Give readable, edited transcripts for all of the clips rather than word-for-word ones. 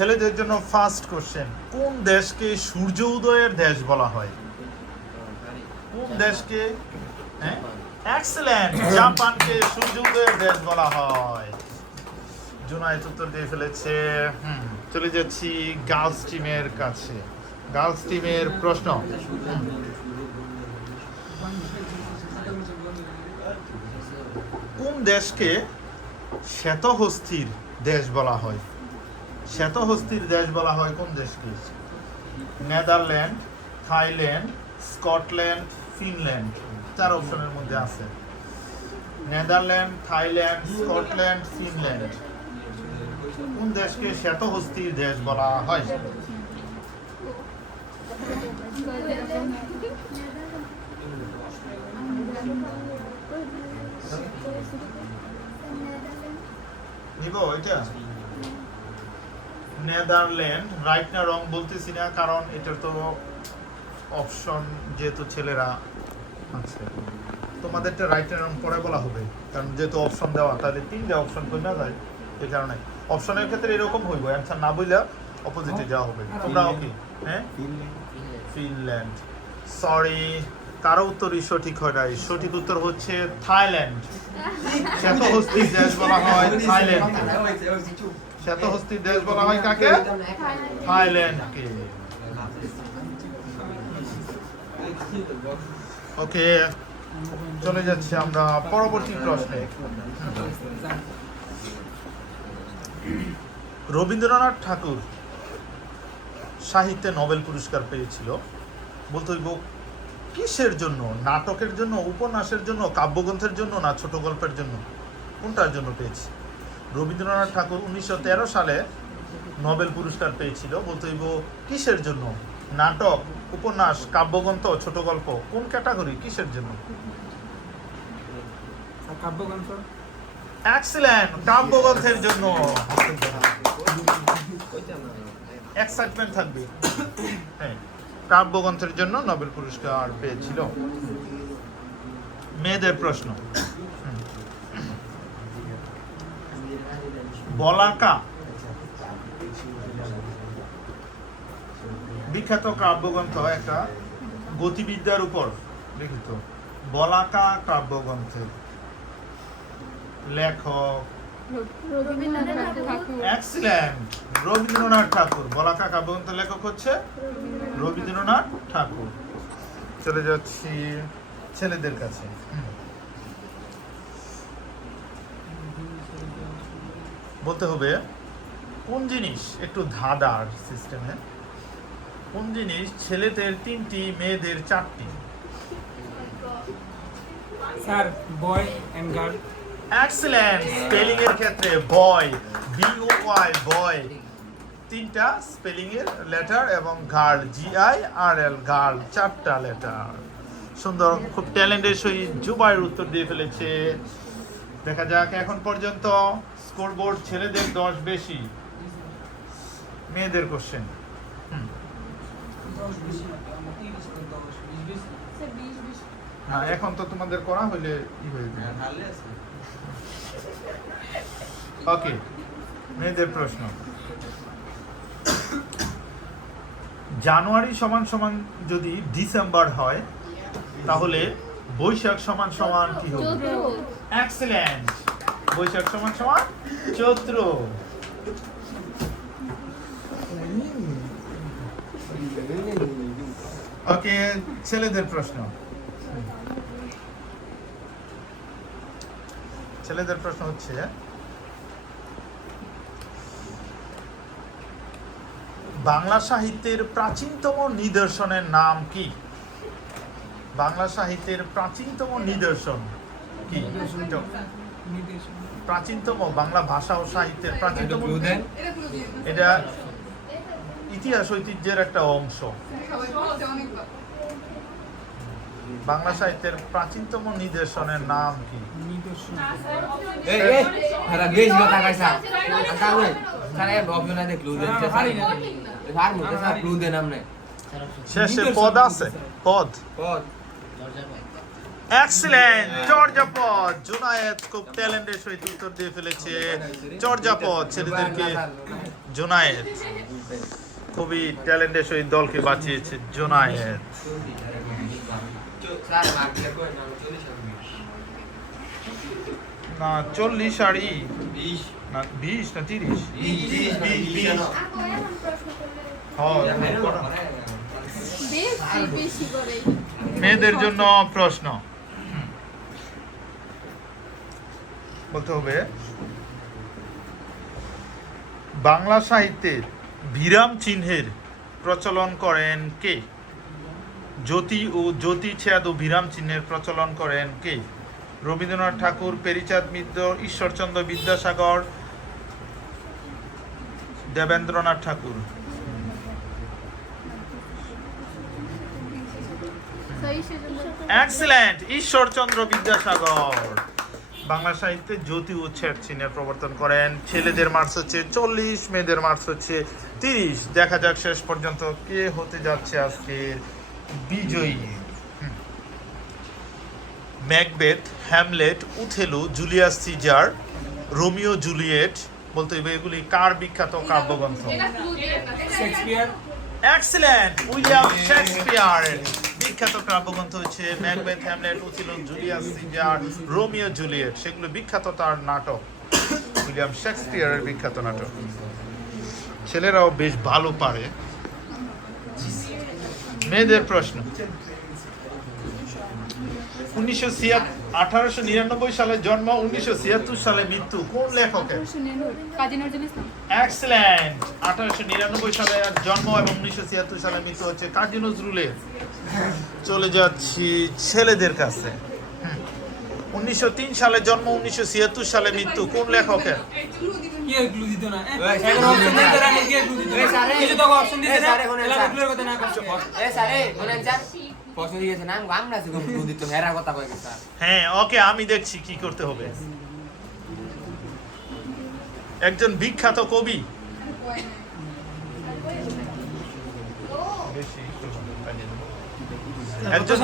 ছেলেদের জন্য first question, কোন দেশকে সূর্য উদয়ের দেশ বলা হয়? কোন দেশকে? হ্যাঁ, এক্সেলেন্ট, জাপানকে সূর্য উদয়ের দেশ বলা হয়। জুনায়েদ উত্তর দিয়ে ফেলেছে। চলে যাচ্ছি গার্লস টিমের কাছে। গার্লস টিমের প্রশ্ন, কোন দেশকে শ্বেতহস্তির দেশ বলা হয়? শ্বেতহস্তির দেশ বলা হয় কোন দেশকে? Netherland, Thailand, Scotland, Finland. 4 অপশনের মধ্যে আছে। Netherland, Thailand, Scotland, Finland. কোন দেশকে শ্বেতহস্তির দেশ বলা হয়? নিব এটা? নেদারল্যান্ড। রাইট না রং বলতেছি না, কারণ এটার তো অপশন যেহেতু ছেলেরা আছে, তোমাদেরটা রাইট না রং পরে বলা হবে, কারণ যেহেতু অপশন দেওয়া, তাহলে 3টা অপশন কই না যায়, এই কারণে অপশনের ক্ষেত্রে এরকম হইব, অ্যান্সার না বইলা অপোজিটে যাওয়া হবে। তোমরা ওকে? হ্যাঁ, ফিনল্যান্ড। সরি, কারো উত্তরই সঠিক হয় নাই। সঠিক উত্তর হচ্ছে থাইল্যান্ড। শ্বেতহস্তির দেশ বলা হয় থাইল্যান্ড। শ্বেতহস্তির দেশ বলা হয় কাকে? থাইল্যান্ডকে। ওকে, চলে যাচ্ছি আমরা পরবর্তী প্রশ্নে। রবীন্দ্রনাথ ঠাকুর সাহিত্যে নোবেল পুরস্কার পেয়েছিল, বলতে হইব কিসের জন্য? নাটকের জন্য, উপন্যাসের জন্য, কাব্যগ্রন্থের জন্য, না ছোট গল্পের জন্য? কোনটার জন্য পেয়েছে? রবীন্দ্রনাথ ঠাকুর 1913 সালে নোবেল পুরস্কার পেয়েছিল, বলতে হইব কিসের জন্য? নাটক, উপন্যাস, কাব্যগ্রন্থ, ছোট গল্প, কোন ক্যাটাগরি, কিসের জন্য? কাব্যগ্রন্থ। এক্সেলেন্ট, কাব্যগ্রন্থের জন্য। এক্সাইটমেন্ট থাকবে। হ্যাঁ, কাব্যগ্রন্থের জন্য নোবেল পুরস্কার পেয়েছিল। মেয়েদের প্রশ্ন, বলাকা বিখ্যাত কাব্যগ্রন্থ, একটা গতিবিদ্যার উপর লিখিত। বলাকা কাব্যগ্রন্থের লেখক এক্সিলেন্ট, রবীন্দ্রনাথ ঠাকুর। বলাকা কাব্যগ্রন্থের লেখক হচ্ছে রবীন্দ্রনাথ ঠাকুর। চলে যাচ্ছি ছেলেদের কাছে। বলতে হবে কোন জিনিস, একটু ধাঁধার সিস্টেমে, কোন জিনিস ছেলেদের 3টি, মেয়েদের 4টি? Sir, boy and girl. Excellent, spelling এর ক্ষেত্রে বয়, BOY, বয় 3টা স্পেলিং এর লেটার, এবং গার্ল, GIRL, গার্ল 4টা লেটার। সুন্দর, খুব ট্যালেন্টের সহিত জুবাইর উত্তর দিয়ে ফেলেছে। দেখা যাক, এখন পর্যন্ত স্কোরবোর্ড ছেলেদের 10 বেশি। মেয়েদের কোশ্চেন। না, এখন তো তোমাদের করা হইলে কি হয়ে যাবে। ওকে, মেয়েদের প্রশ্ন। জানুয়ারি সমান সমান যদি ডিসেম্বর হয়, তাহলে বৈশাখ সমান সমান কি হবে? এক্সেলেন্ট, বৈশাখ সমান সমান চৈত্র। ওকে, ছেলেদের প্রশ্ন। ছেলেদের প্রশ্ন হচ্ছে, বাংলা সাহিত্যের প্রাচীনতম নিদর্শনের নাম কি? বাংলা সাহিত্যের প্রাচীনতম নিদর্শন কি? প্রাচীনতম বাংলা ভাষা ও সাহিত্যের প্রাচীনতম, এটা ইতিহাস ঐতিহ্যের একটা অংশ। বাংলা সাহিত্যের প্রাচীনতম নিদর্শনের নাম কি? শেষে পদ আছে, পদ। এক্সেলেন্ট, চর্যাপদ। জুনায়েদ খুব ট্যালেন্টের সহিত উত্তর দিয়ে ফেলেছে। চর্যাপদ ছেলেদেরকে জোনায়েদ খুবই ট্যালেন্টের সহিত দলকে বাঁচিয়েছে জোনায়েদ। না 40 আর ই না 20 না 30 মেয়েদের জন্য প্রশ্ন বলতে হবে বাংলা সাহিত্যের বিরাম চিহ্নের প্রচলন করেন কে? জ্যোতি ও জ্যোতি ছেদ ও বিরাম চিহ্নের প্রচলন করেন কে? রবীন্দ্রনাথ ঠাকুর, পেরিচাঁদ মিত্র, ঈশ্বরচন্দ্র বিদ্যাসাগর, দেবেন্দ্রনাথ ঠাকুর। এক্সেলেন্ট, ঈশ্বরচন্দ্র বিদ্যাসাগর বাংলা সাহিত্যে জ্যোতি ও ছেদ চিহ্নের প্রবর্তন করেন। ছেলেদের মার্কস হচ্ছে 40, মেয়েদের মার্কস হচ্ছে 30। দেখা যাক শেষ পর্যন্ত কে হতে যাচ্ছে আজকের বিজয়ী। Macbeth, Hamlet, Othello, Julius Caesar, Romeo Juliet বলতে হবে এগুলি কার বিখ্যাত কাব্যগ্রন্থ? শেক্সপিয়ার। এক্সেলেন্ট, উইলিয়াম শেক্সপিয়ারের বিখ্যাত কাব্যগ্রন্থ হচ্ছে Macbeth, Hamlet, Othello, Julius Caesar, Romeo Juliet. সেগুলো বিখ্যাত তার নাটক, উইলিয়াম শেক্সপিয়ারের বিখ্যাত নাটক। ছেলেরাও বেশ ভালো পারে। মেয়েদের প্রশ্ন। 1899 সালে জন্ম, 1976 সালে মৃত্যু কোন লেখকের? কাজী নজরুল ইসলাম। এক্সেলেন্ট, 1899 সালে জন্ম এবং 1976 সালে মৃত্যু হচ্ছে কাজী নজরুলের। চলে যাচ্ছি ছেলেদের কাছে। 1903 সালে জন্ম, 1976 সালে মৃত্যু কোন লেখকের? কি ক্লু দিত না? এখন অপশন দিতে রানি কি ক্লু দিত? কিছু তো অপশন দিতে না। এলা ক্লুর কথা না করছো। প্রশ্ন দিয়েছে না আমরা ক্লু দিত হেরা কথা কই স্যার। হ্যাঁ, ওকে, আমি দেখছি কি করতে হবে। একজন বিখ্যাত কবি, একজন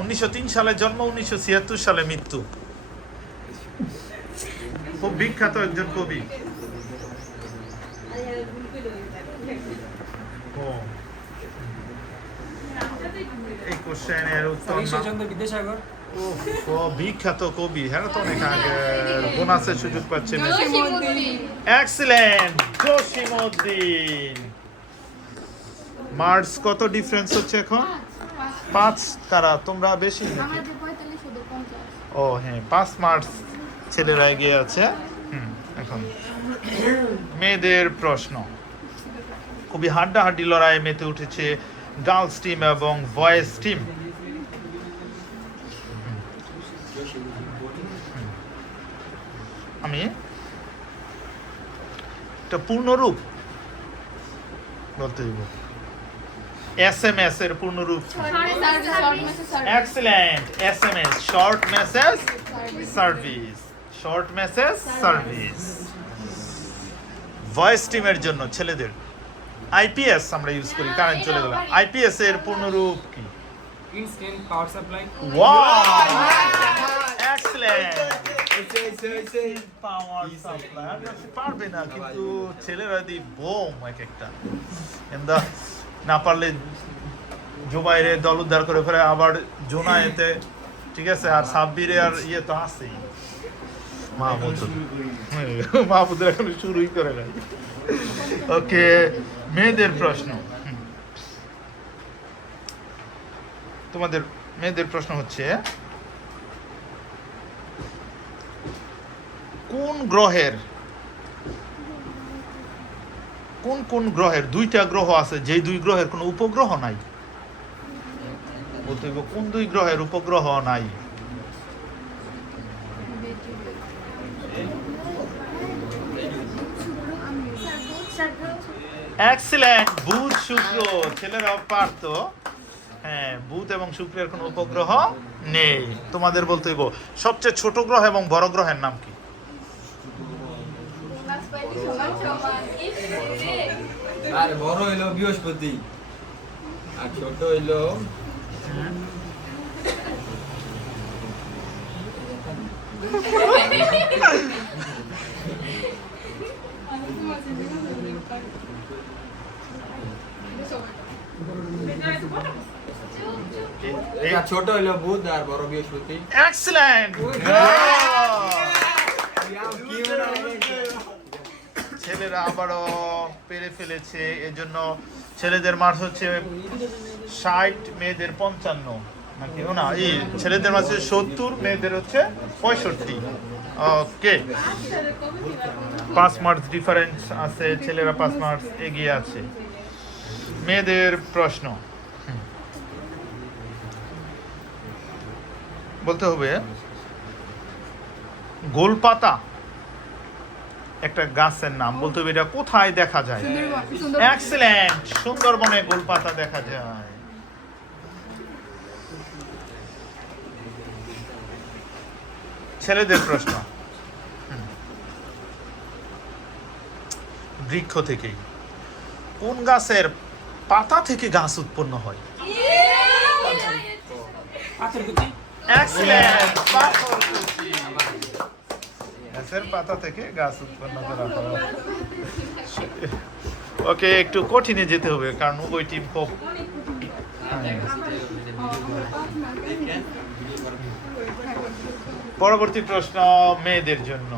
1903 সালে জন্ম, 1976 সালে মৃত্যু, খুব বিখ্যাত একজন কবি। এই কোশ্চেনের উত্তর না। ঈশ্বরচন্দ্র বিদ্যাসাগর। ও বিখ্যাত কবি, হ্যাঁ তো অনেক আগে বোনাসের সুযোগ পাচ্ছেন। এক্সেলেন্ট, জসিমউদ্দিন। মার্কস কত ডিফারেন্স হচ্ছে এখন? 5 কারা? তোমরা বেশি নাকি? ও হ্যাঁ, 5 মার্কস ছেলেরা এগিয়ে আছে। এখন মেয়েদের প্রশ্ন। খুবই হাড্ডাহাড্ডি লড়াইয়ে মেতে উঠেছে গার্লস টিম এবং বয়েজ টিম। আমি একটা পূর্ণরূপ বলতে দিব। SMS এর পূর্ণরূপ। Excellent, SMS short message service. Short message service. Boys টিমের জন্য ছেলেদের IPS আমরা ইউজ করি। কারেন্ট চলে গেল। IPS এর পূর্ণরূপ কি? Instant power supply. Wow, excellent, power supply. পারবে না কিন্তু ছেলেরা দি বোম এক একটা। না পারলে জুবাইরে দল উদ্ধার করে ফেলে, আবার জোনায়েতে, ঠিক আছে, আর সাব্বিরে আর ইয়ে তো আছেই। মাহমুদের এখন শুরুই করে নাই। ওকে, মেয়েদের প্রশ্ন। তোমাদের মেয়েদের প্রশ্ন হচ্ছে কোন গ্রহের 2টা গ্রহ আছে যেই 2 গ্রহের কোনো উপগ্রহ নাই? বলতে হবে কোন 2 গ্রহের উপগ্রহ নাই? এক্সেলেন্ট, বুধ শুক্র। ছেলেরাও পারতো। হ্যাঁ, বুধ এবং শুক্রের কোনো উপগ্রহ নেই। তোমাদের বলতে হইব সবচেয়ে ছোট গ্রহ এবং বড় গ্রহের নাম কি? আর বড় হইলো বৃহস্পতি আর ছোট হইলো এটা ছোট হইলো বুধ আর বড় বৃহস্পতি। এক্সেলেন্ট, ছেলেরা আবারও পেরে ফেলেছে। এজন্য ছেলেদের মার্কস হচ্ছে 60, মেয়েদের 55 নাকি না, এই ছেলেদের মার্কস 70, মেয়েদের হচ্ছে 65। ওকে, 5 মার্কস ডিফারেন্স আছে, ছেলেরা 5 মার্কস এগিয়ে আছে। মেয়েদের প্রশ্ন বলতে হবে, গোলপাতা একটা গাছের নাম বলতে হবে, এটা কোথায় দেখা যায়? এক্সেলেন্ট, সুন্দরবনে গোলপাতা দেখা যায়। ছেলেদের প্রশ্ন, বৃক্ষ থেকেই কোন গাছের পাতা থেকে গাছ উৎপন্ন হয়? পাথরকুচি। এক্সেলেন্ট, পাথরকুচি। গাছের পাতা থেকে গাছ উৎপন্ন করা হয়। ওকে, একটু কঠিনে যেতে হবে কারণ উভয় টিম খুব। পরবর্তী প্রশ্ন মেয়েদের জন্য,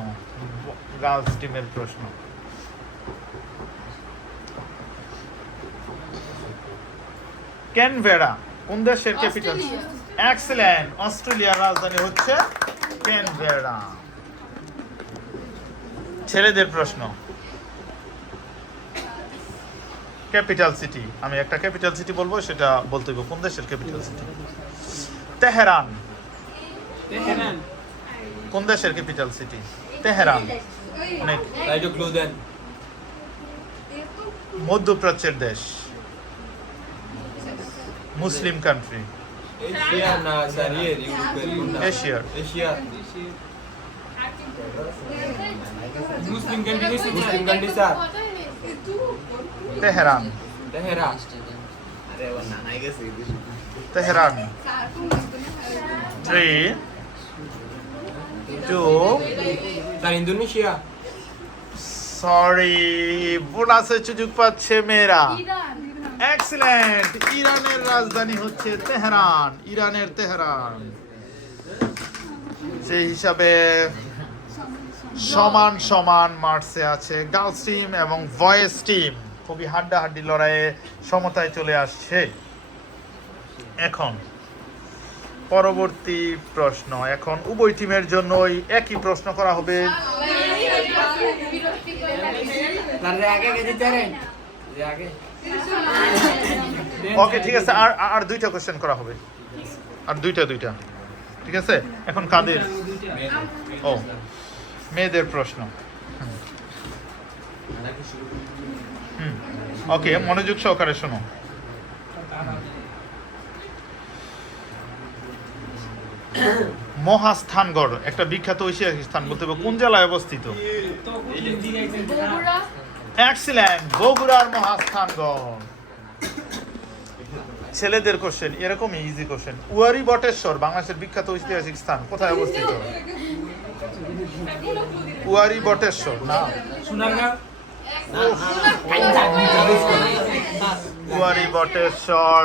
গার্লস টিমের প্রশ্ন। ক্যানবেরা কোন দেশের ক্যাপিটাল? এক্সেলেন্ট, অস্ট্রেলিয়ার রাজধানী হচ্ছে ক্যানবেরা। ছেলেদের প্রশ্ন, ক্যাপিটাল সিটি। আমি একটা ক্যাপিটাল সিটি বলবো, সেটা বলতে হবে কোন দেশের ক্যাপিটাল সিটি। Tehran Tehran. কোন দেশের ক্যাপিটাল সিটি? তেহরান। অনেক তাই তো ক্লু দেন। মধ্যপ্রাচ্যের দেশ, মুসলিম কান্ট্রি। এশিয়া না স্যার, ইউরোপের কোনটা? এশিয়ার। Asia. Muslim country. Muslim country sir. Tehran. Tehran. Tehran. 3, 2, sir Indonesia. Sorry, বোনাসের সুযোগ পাচ্ছে মেয়েরা। এক্সেলেন্ট, ইরানের রাজধানী হচ্ছে তেহরান, ইরানের তেহরান। সেই হিসাবে সমান সমান মার্কসে আছে গার্লস টিম এবং বয়েজ টিম। খুবই হাড্ডাহাড্ডি লড়াইয়ে সমতায় চলে আসছে। এখন পরবর্তী প্রশ্ন, এখন উভয় টিমের জন্যই একই প্রশ্ন করা হবে। ওকে, ঠিক আছে, আর 2টা কোশ্চেন করা হবে, আর দুইটা ঠিক আছে। এখন কাদের? ও, মেয়েদের প্রশ্ন। ওকে, মনোযোগ সহকারে শোনো। মহাস্থানগড় একটা বিখ্যাত ঐতিহাসিক স্থান বলতে হবে, কোন জেলায় অবস্থিত? এক্সেলেন্ট, বগুড়ার মহাস্থানগড়। ছেলেদের কোশ্চেন এরকমই ইজি কোশ্চেন। উয়ারি বটেশ্বর বাংলাদেশের বিখ্যাত ঐতিহাসিক স্থান, কোথায় অবস্থিত? উয়ারি বটেশ্বর না, সোনারগাঁও। উয়ারি বটেশ্বর।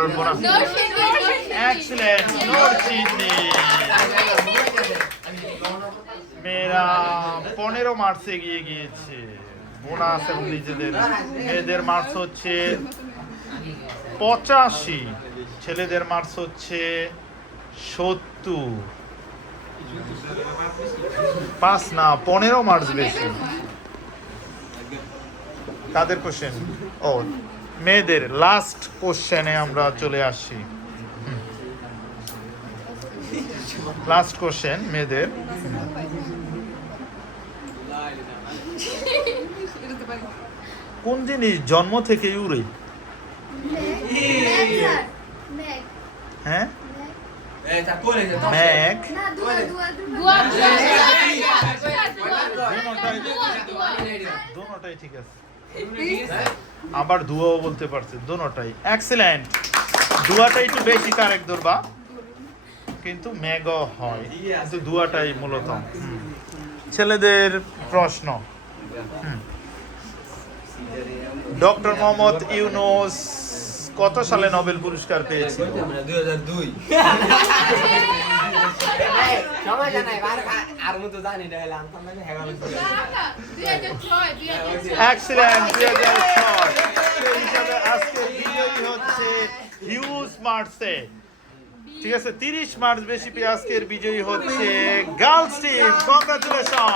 এক্সেলেন্ট, নরসিংদী। মেয়েরা 15 মার্কস এগিয়ে গিয়েছে। বোনাস এবং নিজেদের। মেয়েদের মার্কস হচ্ছে 85, ছেলেদের মার্কস হচ্ছে 70। 5 না, 15 মার্কস বেশি। তাদের কোশ্চেন, ও মেয়েদের লাস্ট কোশ্চেনে আমরা চলে আসছি। লাস্ট কোশ্চেন মেয়েদের। কোন জিনিস জন্ম থেকেই উড়ে? হ্যাঁ, ম্যাঘ। দুটোটাই ঠিক আছে, আবার ধোঁয়াও বলতে পারছে, দুটোটাই এক্সেলেন্ট। ধোঁয়াটা একটু বেশি কারেক্ট ধরবা, কিন্তু মেঘও হয়, কিন্তু ধোঁয়াটাই মূলত। ছেলেদের প্রশ্ন, ডক্টর মোহাম্মদ ইউনূস কত সালে নোবেল পুরস্কার পেয়েছিল? 2002 সময় জানাই আর মতো জানি না হলে আনতাম না হেগা এক্সিলেন্ট 2006 সেই হিসাবে আজকে বিজয়ী হচ্ছে হিউজ মার্কসে। ঠিক আছে, 30 মার্কস বেশি পেয়ে আজকের বিজয়ী হচ্ছে গার্লস টিম। কংগ্রাচুলেশন।